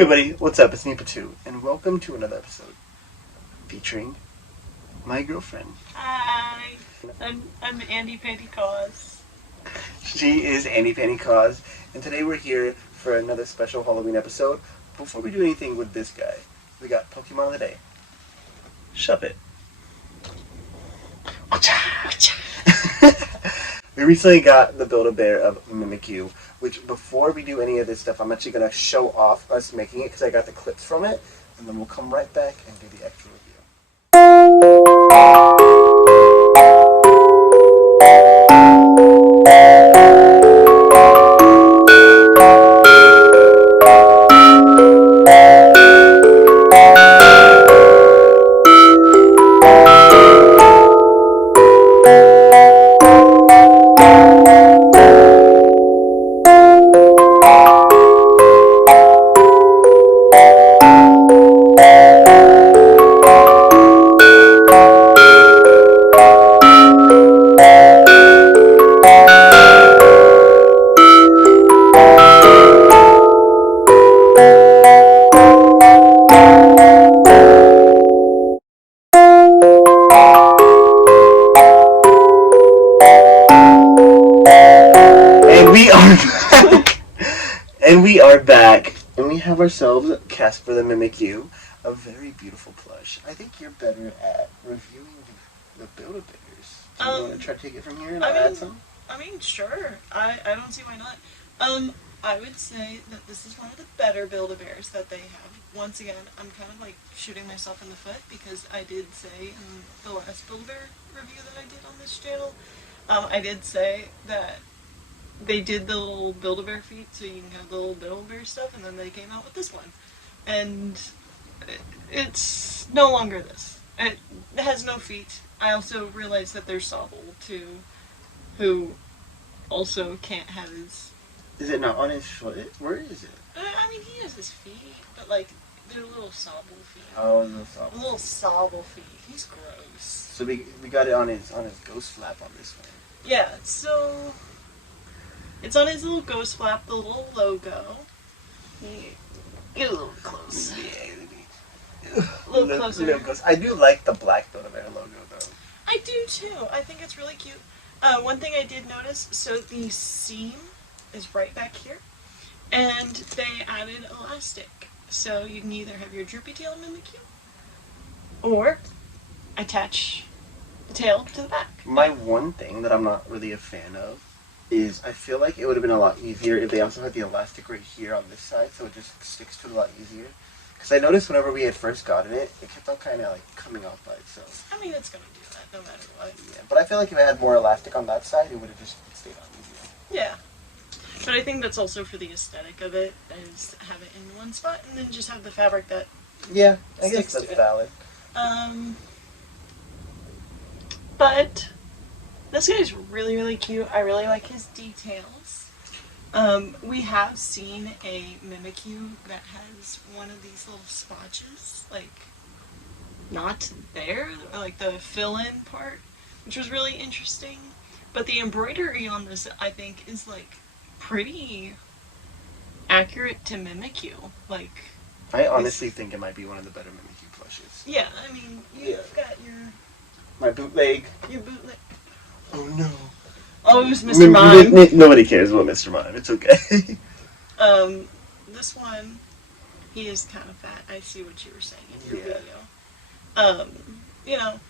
everybody, what's up? It's Nipa2, and welcome to another episode featuring my girlfriend. Hi, I'm AndyPandyCos. She is AndyPandyCos, and today we're here for another special Halloween episode. Before we do anything with this guy, we got Pokemon of the Day. Shove it. We recently got the Build-A-Bear of Mimikyu, which before we do any of this stuff, I'm actually going to show off us making it because I got the clips from it, and then we'll come right back and do the actual review. And we are back, and we have ourselves Casper the Mimikyu, a very beautiful plush. I think you're better at reviewing the Build-A-Bears. Do you want to try to take it from here and add some? Sure. I don't see why not. I would say that this is one of the better Build-A-Bears that they have. Once again, I'm kind of like shooting myself in the foot because I did say in the last Build-A-Bear review that I did on this channel, I did say that they did the little Build-A-Bear feet so you can have the little Build-A-Bear stuff, and then they came out with this one. And it's no longer this. It has no feet. I also realized that there's Sobble, too, who also can't have his... Is it not on his foot? Where is it? I mean, he has his feet, but, like, they're little Sobble feet. Oh, little Sobble. Little Sobble feet. He's gross. So we got it on his ghost flap on this one. Yeah, so... It's on his little ghost flap, the little logo. Get a little close. Yeah, a little closer. I do like the black Build-A-Bear logo, though. I do, too. I think it's really cute. One thing I did notice, so the seam is right back here, and they added elastic. So you can either have your droopy tail Mimikyu, or attach the tail to the back. My one thing that I'm not really a fan of is I feel like it would have been a lot easier if they also had the elastic right here on this side, so it just sticks to it a lot easier. Because I noticed whenever we had first gotten it, it kept on kind of like coming off by itself. I mean, it's going to do that no matter what. Yeah, but I feel like if I had more elastic on that side, it would have just stayed on easier. Yeah. But I think that's also for the aesthetic of it, is have it in one spot, and then just have the fabric that yeah, I guess that's valid. But this guy's really, really cute. I really like his details. We have seen a Mimikyu that has one of these little spotches, like, not there, like the fill-in part, which was really interesting. But the embroidery on this, I think, is, like, pretty accurate to Mimikyu. Like, I honestly think it might be one of the better Mimikyu plushes. Yeah, I mean, you've got my bootleg. Your bootleg. Oh no. Oh, it was Mr. Mime. Nobody cares about Mr. Mime. It's okay. This one, he is kind of fat. I see what you were saying in your video. You know,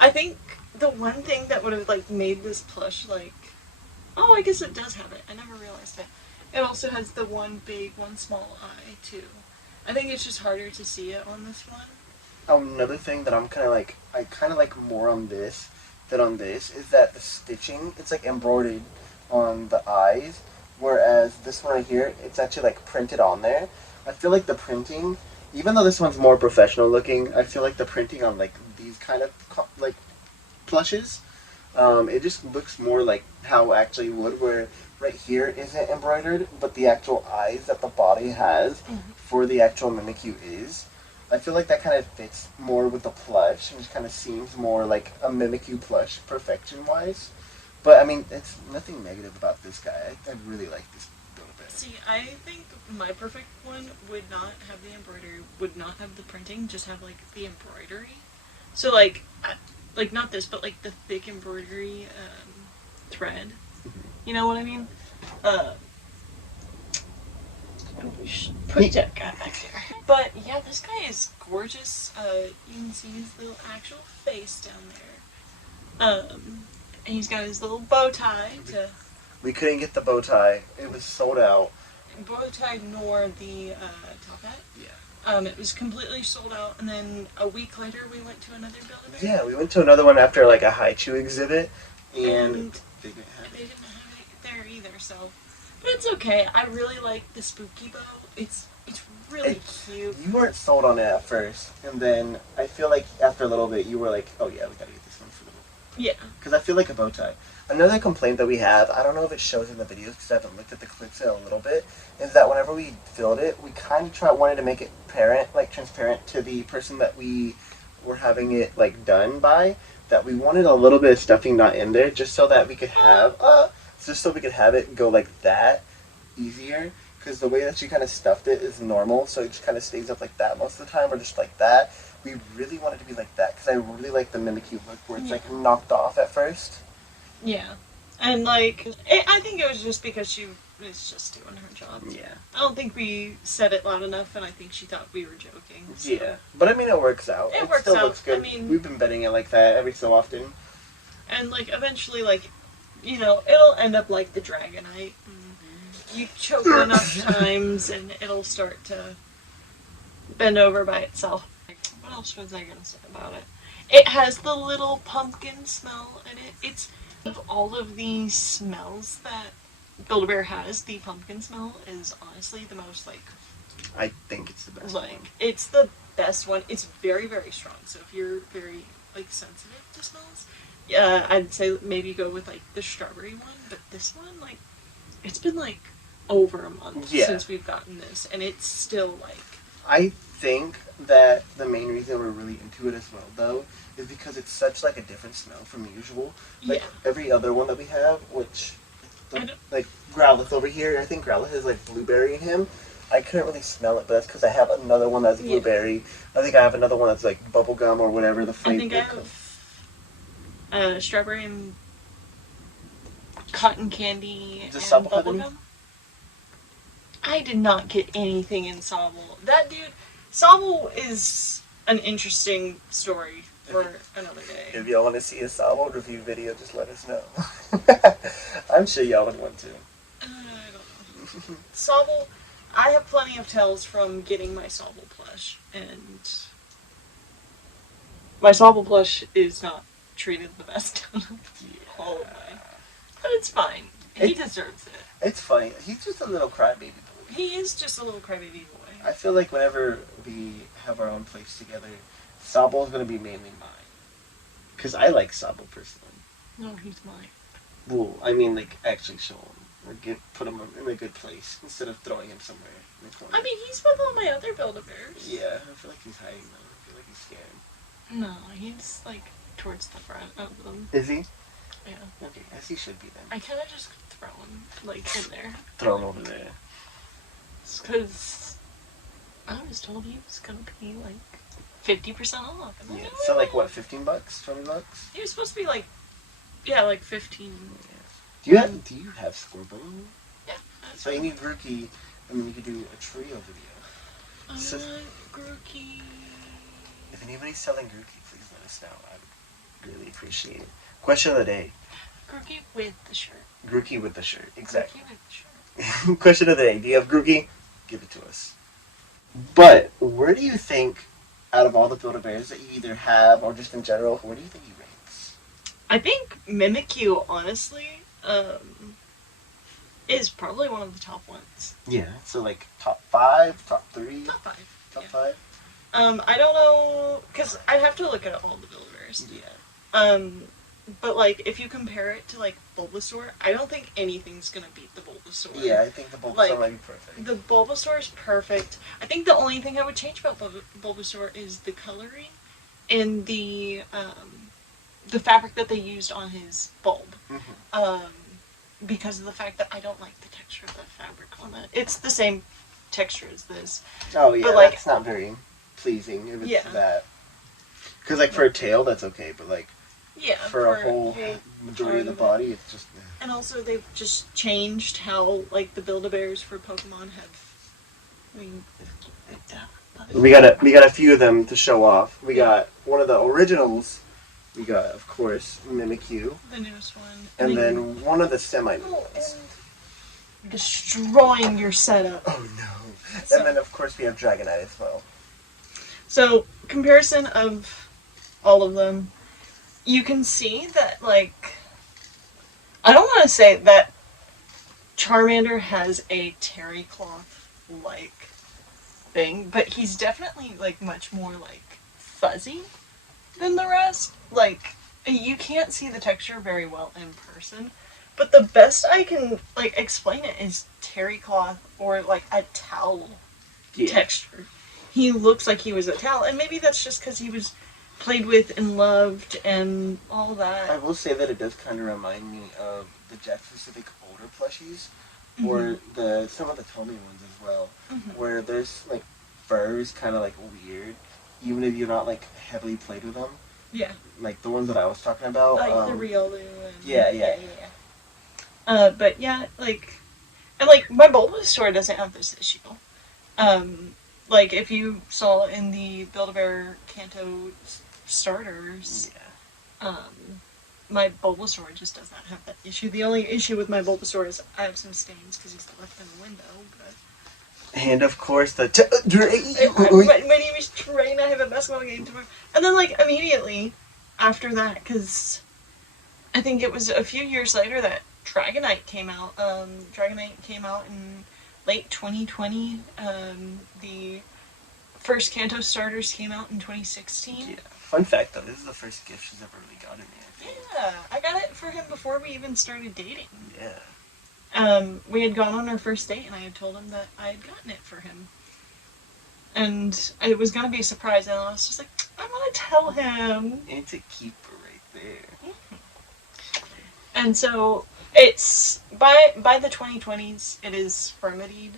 I think the one thing that would have, like, made this plush, like... Oh, I guess it does have it. I never realized that. It also has the one big, one small eye, too. I think it's just harder to see it on this one. Another thing that I kind of like more on this than on this is that the stitching, it's like embroidered on the eyes, whereas this one right here, it's actually like printed on there. I feel like the printing, even though this one's more professional looking, I feel like the printing on like these kind of like plushes, it just looks more like how it actually would, where right here isn't embroidered, but the actual eyes that the body has for the actual Mimikyu is. I feel like that kind of fits more with the plush, and just kind of seems more like a Mimikyu plush, perfection-wise. But, I mean, it's nothing negative about this guy. I really like this Build-A-Bear. See, I think my perfect one would not have the embroidery, would not have the printing, just have like the embroidery. So like not this, but like the thick embroidery thread. You know what I mean? Put that guy back there. But yeah, this guy is gorgeous. You can see his little actual face down there. And he's got his little bow tie to. We couldn't get the bow tie. It was sold out. Bow tie nor the top hat. Yeah. It was completely sold out, and then a week later we went to another Build-A-Bear. Yeah, we went to another one after like a Haichu exhibit, and they didn't have it there either. So, but it's okay. I really like the spooky bow. It's really cute. You weren't sold on it at first, and then I feel like after a little bit you were like, oh yeah, we gotta get this one for the bow. Yeah. Because I feel like a bow tie. Another complaint that we have, I don't know if it shows in the videos because I haven't looked at the clips in a little bit, is that whenever we filled it, we kind of wanted to make it transparent to the person that we were having it like done by, that we wanted a little bit of stuffing not in there just so that we could have, it go like that easier. Because the way that she kind of stuffed it is normal, so it just kind of stays up like that most of the time, or just like that. We really want it to be like that because I really like the Mimikyu look where it's like knocked off at first. Yeah, and like I think it was just because she was just doing her job. Yeah. I don't think we said it loud enough, and I think she thought we were joking. So. Yeah, but I mean it works out. It works still out. Looks good. I mean, we've been betting it like that every so often. And like eventually, like it'll end up like the Dragonite. You choke it enough times, and it'll start to bend over by itself. What else was I gonna say about it? It has the little pumpkin smell in it. It's of all of the smells that Build-A-Bear has, the pumpkin smell is honestly the most like. I think it's the best. Like it's the best one. It's very, very strong. So if you're very like sensitive to smells, I'd say maybe go with like the strawberry one. But this one, like, it's been like over a month since we've gotten this, and it's still like. I think that the main reason we're really into it as well, though, is because it's such like a different smell from usual. Like every other one that we have, which like Growlithe over here, I think Growlithe has like blueberry in him. I couldn't really smell it, but that's because I have another one that's blueberry. I think I have another one that's like bubblegum or whatever the flavor. I think I have strawberry and cotton candy and bubblegum. I did not get anything in Sobble. That dude, Sobble is an interesting story for another day. If y'all want to see a Sobble review video, just let us know. I'm sure y'all would want to. I don't know. Sobble, I have plenty of tells from getting my Sobble plush, and my Sobble plush is not treated the best all the way. But it's fine. He deserves it. It's funny. He's just a little crybaby boy. He is just a little crybaby boy. I feel like whenever we have our own place together, Sobble is going to be mainly mine. Because I like Sobble personally. No, he's mine. Well, I mean, like, actually show him. Or put him in a good place instead of throwing him somewhere in the corner. I mean, he's with all my other Build-A-Bears. Yeah, I feel like he's hiding though. I feel like he's scared. No, he's, like, towards the front of them. Is he? Yeah. Okay, as he should be then. I kind of just throw him, like, in there. Throw him over there. Because I was told he was going to be, like, 50% off. Yeah, so, like, what, $15? $20? He was supposed to be, like, like 15. Yeah. Do you have Scorpion? Yeah. So you need Grookey, and then you could do a trio video. I want Grookey. If anybody's selling Grookey, please let us know. I would really appreciate it. Question of the day. Grookey with the shirt. Grookey with the shirt, exactly. Grookey with the shirt. Question of the day. Do you have Grookey? Give it to us. But where do you think, out of all the Build-A-Bears that you either have or just in general, where do you think he ranks? I think Mimikyu, honestly, is probably one of the top ones. Yeah. So like top 5, top 3? Top 5. Top 5? I don't know, because I'd have to look at all the Build-A-Bears. Yeah. But, like, if you compare it to, like, Bulbasaur, I don't think anything's gonna beat the Bulbasaur. Yeah, I think the Bulbasaur might be perfect. The Bulbasaur is perfect. I think the only thing I would change about Bulbasaur is the coloring and the fabric that they used on his bulb. Mm-hmm. because of the fact that I don't like the texture of the fabric on it. It's the same texture as this. Oh yeah, but, like, that's not very pleasing if it's yeah. that. Because like for a tail, that's okay, but like Yeah, for a whole majority of the body, it's just. And also, they've just changed how like the Build-A-Bears for Pokemon have. I mean, We got a few of them to show off. We got one of the originals. We got, of course, Mimikyu. The newest one. And then one of the semi-new ones. Destroying your setup. Oh no. So, and then, of course, we have Dragonite as well. So, comparison of all of them, you can see that, like, I don't want to say that Charmander has a terry cloth-like thing, but he's definitely, like, much more, like, fuzzy than the rest. Like, you can't see the texture very well in person, but the best I can, like, explain it is terry cloth or, like, a towel texture. He looks like he was a towel, and maybe that's just because he was played with and loved and all that. I will say that it does kind of remind me of the Jack-specific older plushies, or some of the Tommy ones as well, where there's like furs kind of like weird, even if you're not like heavily played with them. Yeah. Like the ones that I was talking about. Like the Riolu and... Yeah. But yeah, like... And like, my Bulbasaur doesn't have this issue. Like, if you saw in the Build-A-Bear Kanto starters, my Bulbasaur just does not have that issue. The only issue with my Bulbasaur is I have some stains because he's left in the window, but... And of course the my name is Train, I have a basketball game tomorrow. And then, like, immediately after that, because I think it was a few years later that Dragonite came out. Dragonite came out in late 2020. The first Kanto starters came out in 2016. Yeah. Fun fact though, this is the first gift she's ever really gotten me. Yeah, I got it for him before we even started dating. Yeah. We had gone on our first date, and I had told him that I had gotten it for him. And it was going to be a surprise, and I was just like, I'm going to tell him. And it's a keeper right there. And so, it's, by the 2020s, it is Fermadied.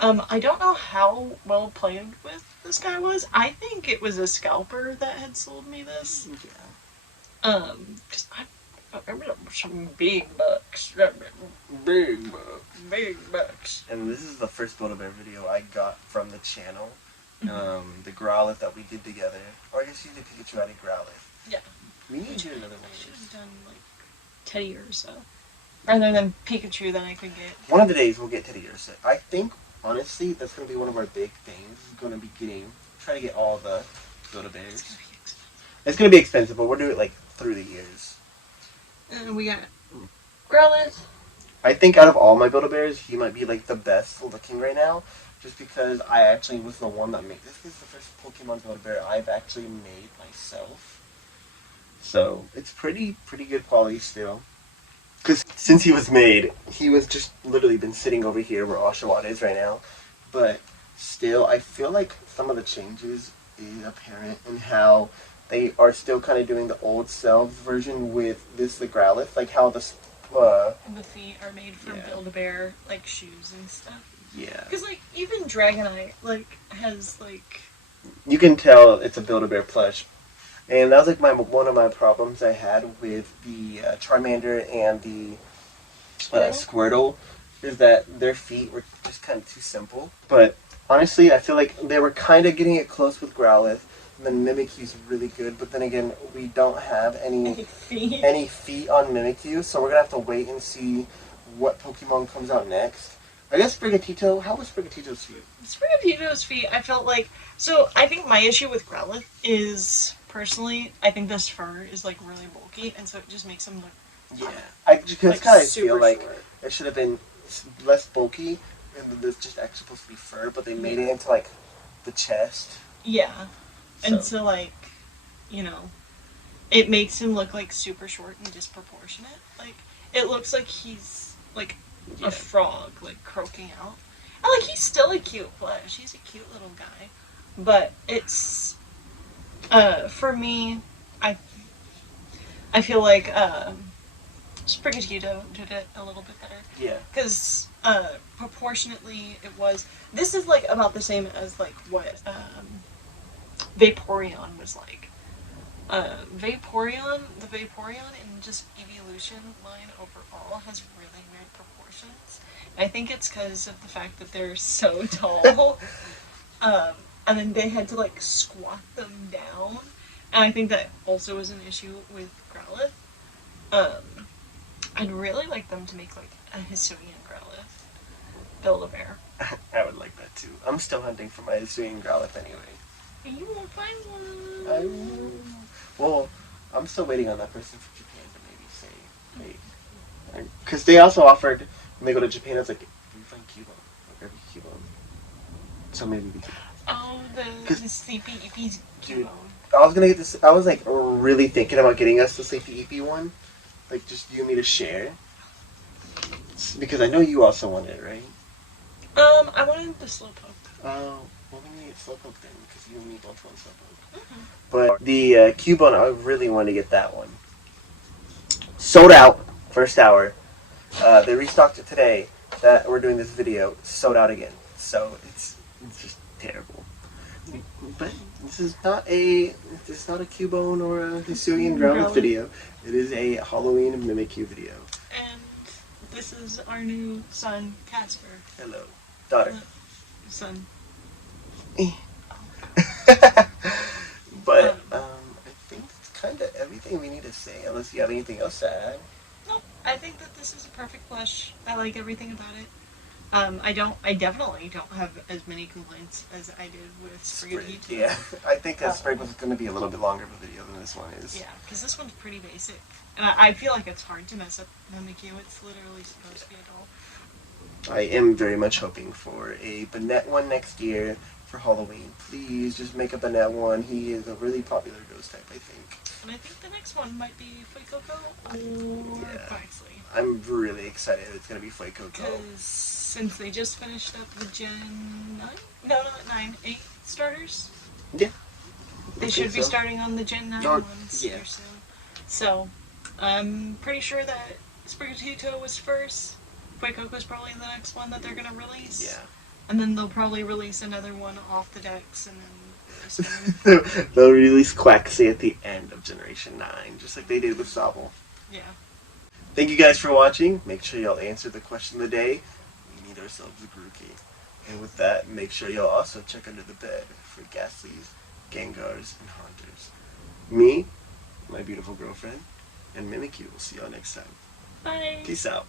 I don't know how well played with this guy was. I think it was a scalper that had sold me this. Yeah. Because I remember some big bucks. Big bucks. And this is the first Build-A-Bear video I got from the channel. The Growlithe that we did together. Or I guess you did Pikachu, I did Growlithe. Yeah. We need to do another one. I should have done, like, Teddy Ursa. Rather than Pikachu, then I could get... One of the days we'll get Teddy Ursa. I think, honestly, that's going to be one of our big things. Is going to be trying to get all the Build-A-Bears. It's going to be expensive, but we'll do it, like, through the years. And we got Growlithe. I think out of all my Build-A-Bears, he might be like the best looking right now, just because I actually was the one that made this. Is the first Pokemon Build-A-Bear I've actually made myself, so it's pretty good quality still. Because since he was made, he was just literally been sitting over here where Oshawott is right now, but still, I feel like some of the changes is apparent in how they are still kind of doing the old selves version with the Growlithe, like how the feet are made from Build-A-Bear, like, shoes and stuff. Yeah. Because, like, even Dragonite, like, has, like... You can tell it's a Build-A-Bear plush. And that was, like, one of my problems I had with the Charmander and the Squirtle, is that their feet were just kind of too simple. But, honestly, I feel like they were kind of getting it close with Growlithe. And then Mimikyu's really good, but then again, we don't have any feet on Mimikyu, so we're gonna have to wait and see what Pokemon comes out next. I guess Sprigatito. How was Sprigatito's feet? Sprigatito's feet, I felt like... So, I think my issue with Growlithe is, personally, I think this fur is, like, really bulky, and so it just makes him look... Yeah. I just like, kind of feel like short. it should have been less bulky, and then this just actually supposed to be fur, but they made it into, like, the chest. Yeah. And so, like, you know, it makes him look, like, super short and disproportionate. Like, it looks like he's, like, a frog, like, croaking out. And, like, he's still a cute plush. He's a cute little guy. But it's, for me, I feel like, Sprigatito did it a little bit better. Yeah. Because proportionately it was. This is like about the same as like what Vaporeon was like. The Vaporeon in just evolution line overall has really weird proportions. I think it's because of the fact that they're so tall. And then they had to like squat them down. And I think that also was an issue with Growlithe. I'd really like them to make like a Hisuian Growlithe. Build-A-Bear. I would like that too. I'm still hunting for my Hisuian Growlithe anyway. You won't find one. Well, I'm still waiting on that person from Japan to maybe say, because they also offered when they go to Japan, it's like you find Cubone, like every Cubone. So maybe we can. Oh, the Sleepy Eepee's Cubone. I was gonna get this. I was like really thinking about getting us the Sleepy Eepee one, like just you and me to share, because I know you also want it, right? I wanted the Slowpoke. Oh, well, we need to get Slowpoke then, because you and me both want Slowpoke. Mm-hmm. But the Cubone, I really want to get that one. Sold out, first hour. They restocked it today that we're doing this video, sold out again. So it's just terrible. But this is not a Cubone or a Hisuian Growlithe video. It is a Halloween Mimikyu video. And this is our new son, Casper. Hello. Daughter. Son. But I think that's kind of everything we need to say, unless you have anything else to add. No, I think that this is a perfect plush. I like everything about it. I definitely don't have as many complaints as I did with Sprigatito. Yeah, I think that Sprig was going to be a little bit longer of a video than this one is. Yeah, because this one's pretty basic. And I feel like it's hard to mess up Mimikyu. It's literally supposed to be a doll. I am very much hoping for a Banette one next year for Halloween. Please, just make a Banette one. He is a really popular ghost type, I think. And I think the next one might be Fuecoco or Quaxley. I'm really excited it's going to be Fuecoco. Because since they just finished up the Gen 9? No, not 9. 8 starters? Yeah. They should be starting on the Gen 9 ones here soon. So, I'm pretty sure that Sprigatito was first. Fuecoco's probably the next one that they're going to release. Yeah. And then they'll probably release another one off the decks, and then they'll release Quaxley at the end of Generation 9, just like they did with Sobble. Yeah. Thank you guys for watching. Make sure y'all answer the question of the day. We need ourselves a Grookey. And with that, make sure y'all also check under the bed for Ghastlies, Gengars, and Haunters. Me, my beautiful girlfriend, and Mimikyu. We'll see y'all next time. Bye. Peace out.